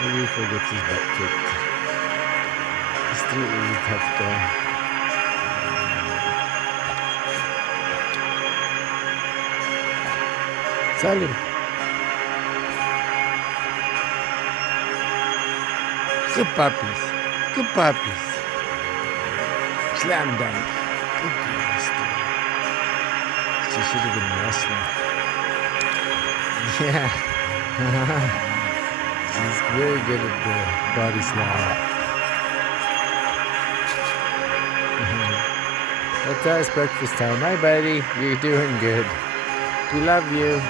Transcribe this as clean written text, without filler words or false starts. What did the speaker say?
Maybe he forgets his butt kicked. The street is a tough guy. Salut! Good puppies. Good puppies. Slam dunk. Good girls. She should have been wrestling. Yeah. She's very good at the body slam. That's us, breakfast time. Hi, buddy. You're doing good. We love you.